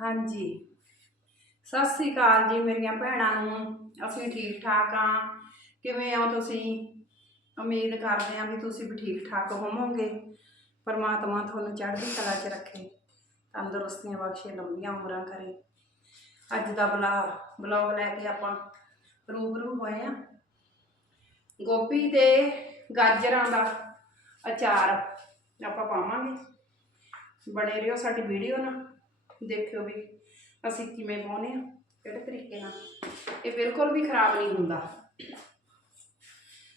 ਹਾਂਜੀ। ਸਤਿ ਸ੍ਰੀ ਅਕਾਲ ਜੀ ਮੇਰੀਆਂ ਭੈਣਾਂ ਨੂੰ। ਅਸੀਂ ਠੀਕ ਠਾਕ ਆ ਕਿਵੇਂ ਹੋ ਤੁਸੀਂ? ਉਮੀਦ ਕਰਦੇ ਹਾਂ ਵੀ ਤੁਸੀਂ ਵੀ ਠੀਕ ਠਾਕ ਹੋਵੋਗੇ। ਪਰਮਾਤਮਾ ਤੁਹਾਨੂੰ ਚੜ੍ਹਦੀ ਕਲਾ 'ਚ ਰੱਖੇ, ਤੰਦਰੁਸਤੀਆਂ ਬਖਸ਼ੇ, ਲੰਬੀਆਂ ਉਮਰਾਂ ਕਰੇ। ਅੱਜ ਦਾ ਬਲਾ, ਬਲੌਗ ਲੈ ਕੇ ਆਪਾਂ ਰੂਬਰੂ ਹੋਏ ਆ ਗੋਭੀ ਤੇ ਗਾਜਰਾਂ ਦਾ ਅਚਾਰ ਆਪਾਂ ਪਾਵਾਂਗੇ। ਬਣੇ ਰਹੋ ਸਾਡੀ ਵੀਡੀਓ ਨਾਲ। ਦੇਖਿਓ ਵੀ ਅਸੀਂ ਕਿਵੇਂ ਪਾਉਨੇ ਆ ਕਿਹੜੇ ਤਰੀਕੇ ਨਾਲ। ਇਹ ਬਿਲਕੁਲ ਵੀ ਖਰਾਬ ਨਹੀਂ ਹੁੰਦਾ।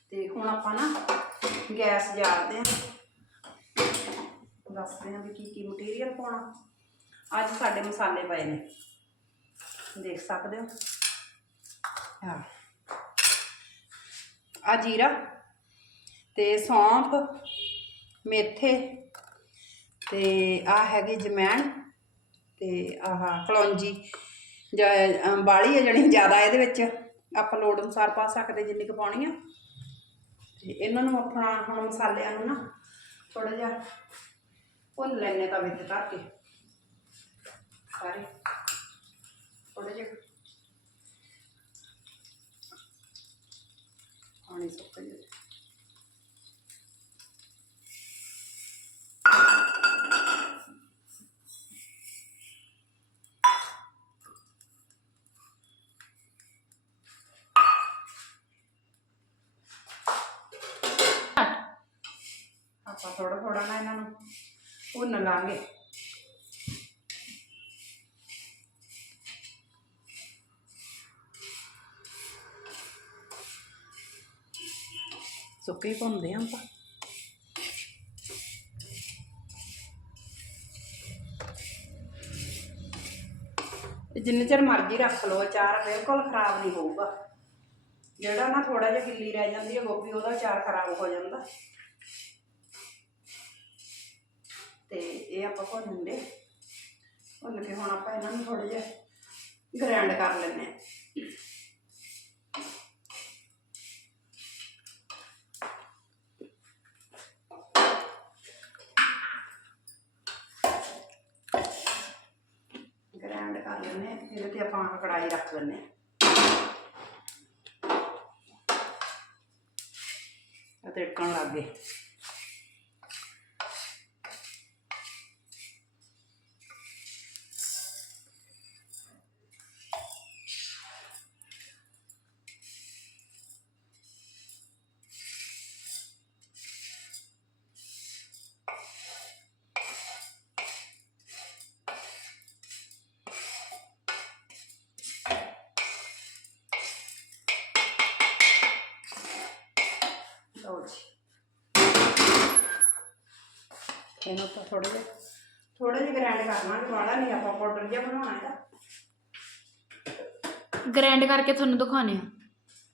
ਤੇ ਹੁਣ ਆਪਾਂ ਨਾ ਗੈਸ ਜਾਲਦੇ ਆ ਦੱਸਦੇ ਆ ਵੀ ਕੀ ਕੀ ਮਟੀਰੀਅਲ ਪਾਉਣਾ। ਅੱਜ ਸਾਡੇ ਮਸਾਲੇ ਪਏ ਨੇ। ਦੇਖ ਸਕਦੇ ਹੋ। ਆ ਆ ਜੀਰਾ ਤੇ ਸੌਂਫ, ਮੇਥੇ ਤੇ ਆ ਹੈਗੇ ਜਮੈਣ। ਤੇ ਆਹ ਕਲੌਂਜੀ ਜਾਂ ਬਾਲੀ ਹੈ ਜਣੀ ਜ਼ਿਆਦਾ ਇਹਦੇ ਵਿੱਚ, ਆਪਾਂ ਲੋੜ ਅਨੁਸਾਰ ਪਾ ਸਕਦੇ ਜਿੰਨੀ ਕੁ ਪਾਉਣੀ ਆ। ਤੇ ਇਹਨਾਂ ਨੂੰ ਆਪਣਾ ਹੁਣ ਮਸਾਲਿਆਂ ਨੂੰ ਨਾ ਥੋੜਾ ਜਿਹਾ ਭੁੰਨ ਲੈਣੇ ਤਵੇ ਤੇ ਧਰ ਕੇ। ਸਾਰੇ ਥੋੜੇ ਜਿਹਾ ਪਾਣੀ ਸੁੱਕ ਜਾਏ ਭੁੰਨ ਲਾਂਗੇ ਸੁੱਕੇ ਹੀ ਭੁੰਨਦੇ ਆਂ ਆਪਾਂ ਇਹ ਜਿੰਨੇ ਚਿਰ ਮਰਜ਼ੀ ਰੱਖ ਲਓ ਅਚਾਰ ਬਿਲਕੁਲ ਖਰਾਬ ਨਹੀਂ ਹੋਊਗਾ ਜਿਹੜਾ ਨਾ ਥੋੜਾ ਜਿਹਾ ਗਿੱਲੀ ਰਹਿ ਜਾਂਦੀ ਹੈ ਗੋਭੀ ਉਹਦਾ ਅਚਾਰ ਖਰਾਬ ਹੋ ਜਾਂਦਾ ਤੇ ਇਹ ਆਪਾਂ ਭੁੰਨ ਲਏ ਭੁੰਨ ਕੇ ਹੁਣ ਆਪਾਂ ਇਹਨਾਂ ਨੂੰ ਥੋੜੇ ਜਿਹਾ ਗ੍ਰਾਈਂਡ ਕਰ ਲੈਂਦੇ ਹਾਂ। ਗ੍ਰਾਈਂਡ ਕਰ ਲੈਂਦੇ ਹਾਂ, ਇਹਦੇ ਤੇ ਆਪਾਂ ਕੜਾਈ ਰੱਖ ਲੈਂਦੇ ਹਾਂ। ਅਤੇ ਲੱਗ ਗਏ। ਲਓ ਜੀ ਇਹਨੂੰ ਤਾਂ ਥੋੜੇ ਜਿਹਾ ਥੋੜਾ ਜਿਹਾ ਗ੍ਰਾਈਂਡ ਕਰਨਾ ਵਾਲਾ ਨਹੀਂ ਆਪਾਂ ਪਾਊਡਰ ਜਿਹਾ ਬਣਾਉਣਾ ਇਹਦਾ। ਗ੍ਰਾਈਂਡ ਕਰਕੇ ਤੁਹਾਨੂੰ ਦਿਖਾਉਣੇ ਆ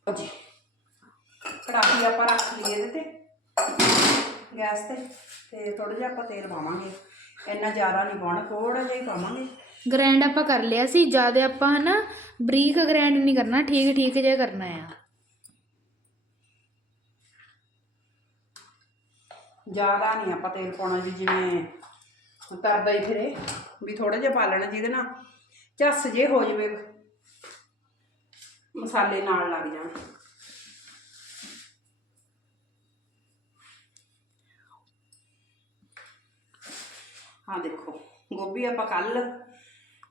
ਲਓ ਜੀ। ਕੜਾਹੀ ਆਪਾਂ ਰੱਖ ਲਈ ਇਹਦੇ ਤੇ ਗੈਸ ਤੇ ਤੇ ਥੋੜਾ ਜਿਹਾ ਆਪਾਂ ਤੇਲ ਪਾਵਾਂਗੇ। ਇੰਨਾ ਜ਼ਿਆਦਾ ਨਹੀਂ ਪਾਉਣਾ ਥੋੜਾ ਜਿਹਾ ਹੀ ਪਾਵਾਂਗੇ। ਗ੍ਰਾਈਂਡ ਆਪਾਂ ਕਰ ਲਿਆ ਸੀ ਜ਼ਿਆਦਾ ਆਪਾਂ ਹਨਾ ਬਰੀਕ ਗ੍ਰਾਈਂਡ ਨਹੀਂ ਕਰਨਾ ਠੀਕ ਠੀਕ ਜਿਹਾ ਕਰਨਾ ਆ। ਜ਼ਿਆਦਾ ਨਹੀਂ ਆਪਾਂ ਤੇਲ ਪਾਉਣਾ ਜੀ, ਜਿਵੇਂ ਕਰਦਾ ਹੀ ਫਿਰੇ। ਵੀ ਥੋੜਾ ਜਿਹਾ ਪਾ ਲੈਣਾ ਜਿਹਦੇ ਨਾਲ ਝੱਸ ਜੇ ਹੋ ਜਵੇ, ਮਸਾਲੇ ਨਾਲ ਲੱਗ ਜਾਣ। ਹਾਂ ਦੇਖੋ, ਗੋਭੀ ਆਪਾਂ ਕੱਲ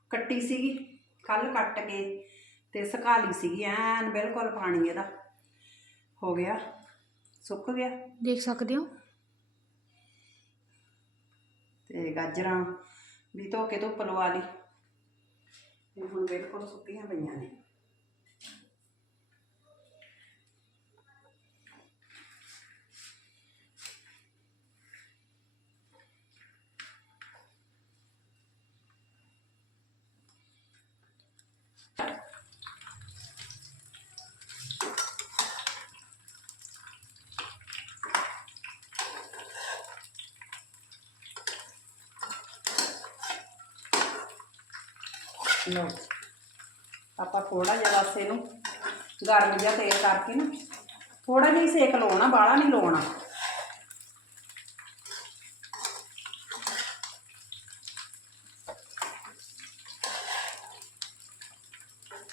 ਕੱਟੀ ਸੀਗੀ ਕੱਲ ਕੱਟ ਕੇ ਤੇ ਸੁਕਾ ਲਈ ਸੀਗੀ, ਐਨ ਬਿਲਕੁਲ ਪਾਣੀ ਇਹਦਾ ਹੋ ਗਿਆ, ਸੁੱਕ ਗਿਆ। ਦੇਖ ਸਕਦੇ ਹੋ? ਤੇ ਗਾਜਰਾਂ ਵੀ ਧੋ ਕੇ ਧੁੱਪ ਲਵਾ ਲਈ। ਤੇ ਹੁਣ ਬਿਲਕੁਲ ਸੁੱਕੀਆਂ ਪਈਆਂ ਨੇ। ਲਓ ਆਪਾਂ ਥੋੜਾ ਜਿਹਾ ਬਸ ਇਹਨੂੰ ਗਰਮ ਜਿਹਾ ਤੇਲ ਕਰਕੇ ਨਾ ਥੋੜਾ ਜਿਹਾ ਸੇਕ ਲਾਉਣਾ, ਬਾਹਲਾ ਨਹੀਂ ਲਾਉਣਾ।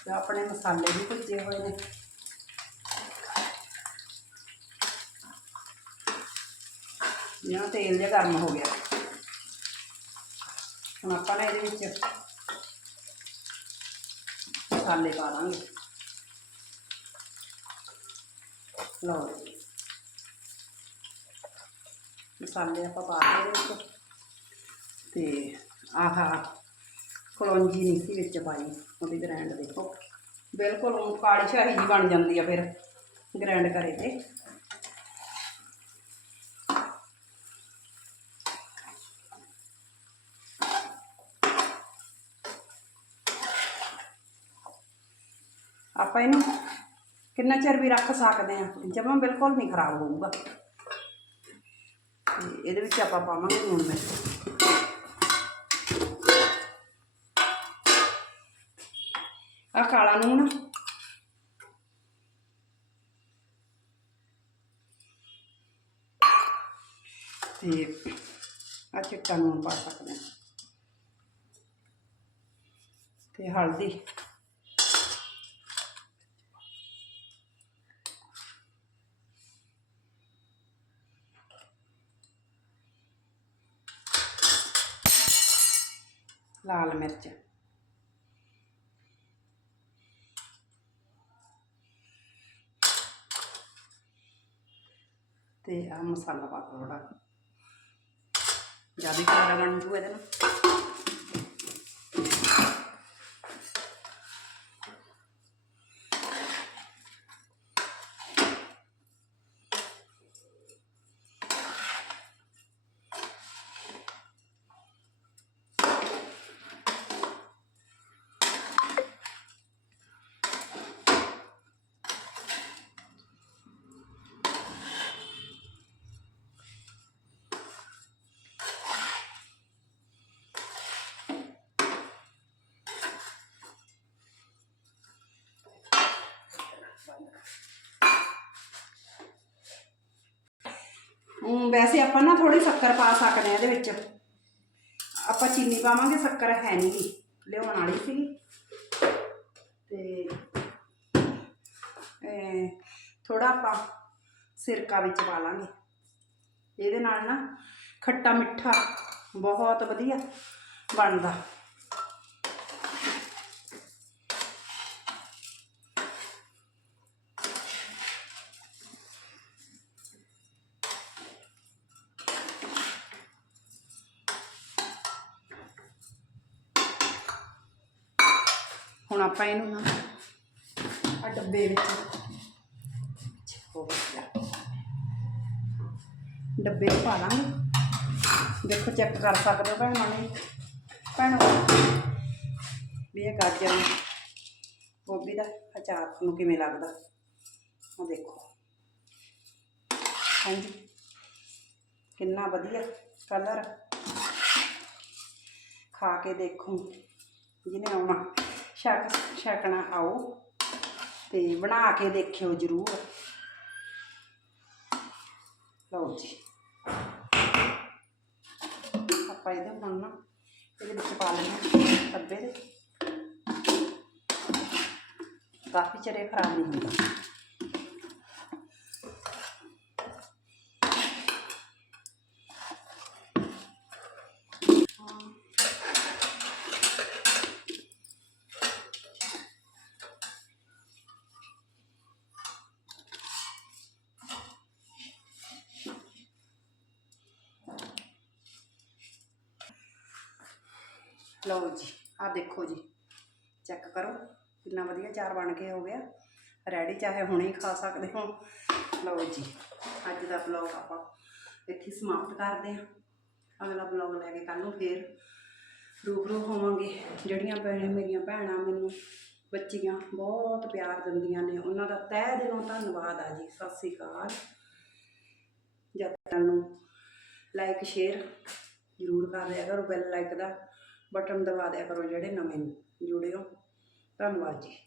ਤੇ ਆਪਣੇ ਮਸਾਲੇ ਵੀ ਭੁੱਜੇ ਹੋਏ ਨੇ। ਜਿਹੜਾ ਤੇਲ ਜਿਹਾ ਗਰਮ ਹੋ ਗਿਆ। ਹੁਣ ਆਪਾਂ ਨੇ ਇਹਦੇ ਵਿੱਚ ਮਸਾਲੇ ਪਾ ਦਾਂਗੇ ਲਓ ਮਸਾਲੇ ਆਪਾਂ ਪਾ ਕੇ ਵਿੱਚ। ਤੇ ਆਹਾ ਕਲੌਂਜੀ ਨਹੀਂ ਸੀ ਵਿੱਚ ਪਾਈ, ਉਹਦੀ ਗ੍ਰੈਂਡ ਦੇਖੋ। ਬਿਲਕੁਲ ਉਹ ਕਾਲੀ ਸ਼ਾਹੀ ਜੀ ਬਣ ਜਾਂਦੀ ਆ ਫਿਰ ਗ੍ਰੈਂਡ ਕਰੇ ਤੇ। ਆਪਾਂ ਇਹਨੂੰ ਕਿੰਨਾ ਚਿਰ ਵੀ ਰੱਖ ਸਕਦੇ ਆ ਜਮਾਂ ਬਿਲਕੁਲ ਨਹੀਂ ਖਰਾਬ ਹੋਊਗਾ। ਤੇ ਇਹਦੇ ਵਿੱਚ ਆਪਾਂ ਪਾਵਾਂਗੇ ਲੂਣ ਮਿਰਚ। ਆ ਕਾਲਾ ਲੂਣ। ਤੇ ਆ ਚਿੱਟਾ ਲੂਣ ਪਾ ਸਕਦੇ ਹਾਂ। ਤੇ ਹਲਦੀ। ਲਾਲ ਮਿਰਚ ਤੇ ਆ ਮਸਾਲਾ ਪਾ ਦੋ ਥੋੜਾ ਜ਼ਿਆਦਾ ਖਾਰਾ ਬਣ ਜੂ ਇਹਦੇ ਨਾਲ ਵੈਸੇ ਆਪਾਂ ਨਾ ਥੋੜੀ ਸ਼ੱਕਰ ਪਾ ਸਕਦੇ ਆ ਇਹਦੇ ਵਿੱਚ। ਆਪਾਂ ਚੀਨੀ ਪਾਵਾਂਗੇ, ਸ਼ੱਕਰ ਹੈ ਨਹੀਂ ਗੀ ਲਿਆਉਣ ਵਾਲੀ ਸੀਗੀ। ਤੇ ਥੋੜਾ ਆਪਾਂ ਸਿਰਕਾ ਵਿੱਚ ਪਾ ਲਾਂਗੇ। ਇਹਦੇ ਨਾਲ ਨਾ ਖੱਟਾ ਮਿੱਠਾ ਬਹੁਤ ਵਧੀਆ ਬਣਦਾ। ਹੁਣ ਆਪਾਂ ਇਹਨੂੰ ਨਾ ਆ ਡੱਬੇ ਵਿੱਚ ਡੱਬੇ ਪਾ ਲਾਂਗੇ। ਦੇਖੋ ਚੈੱਕ ਕਰ ਸਕਦੇ ਹੋ ਭੈਣਾਂ ਨੇ। ਭੈਣੋ, ਵੀ ਇਹ ਗਾਜਰ ਗੋਭੀ ਦਾ ਅਚਾਰ ਤੁਹਾਨੂੰ ਕਿਵੇਂ ਲੱਗਦਾ? ਉਹ ਦੇਖੋ। ਹਾਂਜੀ। ਕਿੰਨਾ ਵਧੀਆ ਕਲਰ ਖਾ ਕੇ ਦੇਖੋ। ਜਿਹਨੇ ਆਉਣਾ। ਛਕ ਛਕਣਾ ਆਓ ਤੇ ਬਣਾ ਕੇ ਦੇਖਿਓ ਜ਼ਰੂਰ। ਲਓ ਜੀ। ਆਪਾਂ ਇਹਦੇ ਹੁਣ ਨਾ ਇਹਦੇ ਵਿੱਚ ਪਾ ਲੈਣਾ ਡੱਬੇ ਦੇ। ਕਾਫੀ ਚਿਰ ਖਰਾਬ ਨਹੀਂ ਹੁੰਦਾ। ਲਓ ਜੀ ਆ ਦੇਖੋ ਜੀ। ਚੈੱਕ ਕਰੋ, ਕਿੰਨਾ ਵਧੀਆ ਚਾਰ ਬਣ ਕੇ ਹੋ ਗਿਆ। ਰੈਡੀ ਚਾਹੇ ਹੁਣੇ ਹੀ ਖਾ ਸਕਦੇ ਹੋ। ਲਓ ਜੀ, ਅੱਜ ਦਾ ਬਲੌਗ ਆਪਾਂ ਇੱਥੇ ਸਮਾਪਤ ਕਰਦੇ ਹਾਂ। ਅਗਲਾ ਬਲੌਗ ਲੈ ਕੇ ਕੱਲ ਨੂੰ ਫੇਰ ਰੂਬਰੂ ਹੋਵਾਂਗੇ। ਜਿਹੜੀਆਂ ਭੈਣਾਂ ਮੇਰੀਆਂ ਭੈਣਾਂ ਮੈਨੂੰ ਬੱਚੀਆਂ ਬਹੁਤ ਪਿਆਰ ਦਿੰਦੀਆਂ ਨੇ, ਉਹਨਾਂ ਦਾ ਤਹਿ ਦਿਲੋਂ ਧੰਨਵਾਦ ਆ ਜੀ। ਸਤਿ ਸ੍ਰੀ ਅਕਾਲ। ਜਦ ਤੱਕ ਨੂੰ ਲਾਈਕ ਸ਼ੇਅਰ ਜ਼ਰੂਰ ਕਰ ਦਿਆ ਕਰੋ ਬੈਲ ਲਾਈਕ ਦਾ। ਬਟਨ ਦਬਾ ਦਿਆ ਕਰੋ ਜਿਹੜੇ ਨਵੇਂ ਜੁੜੇ ਹੋ ਧੰਨਵਾਦ ਜੀ।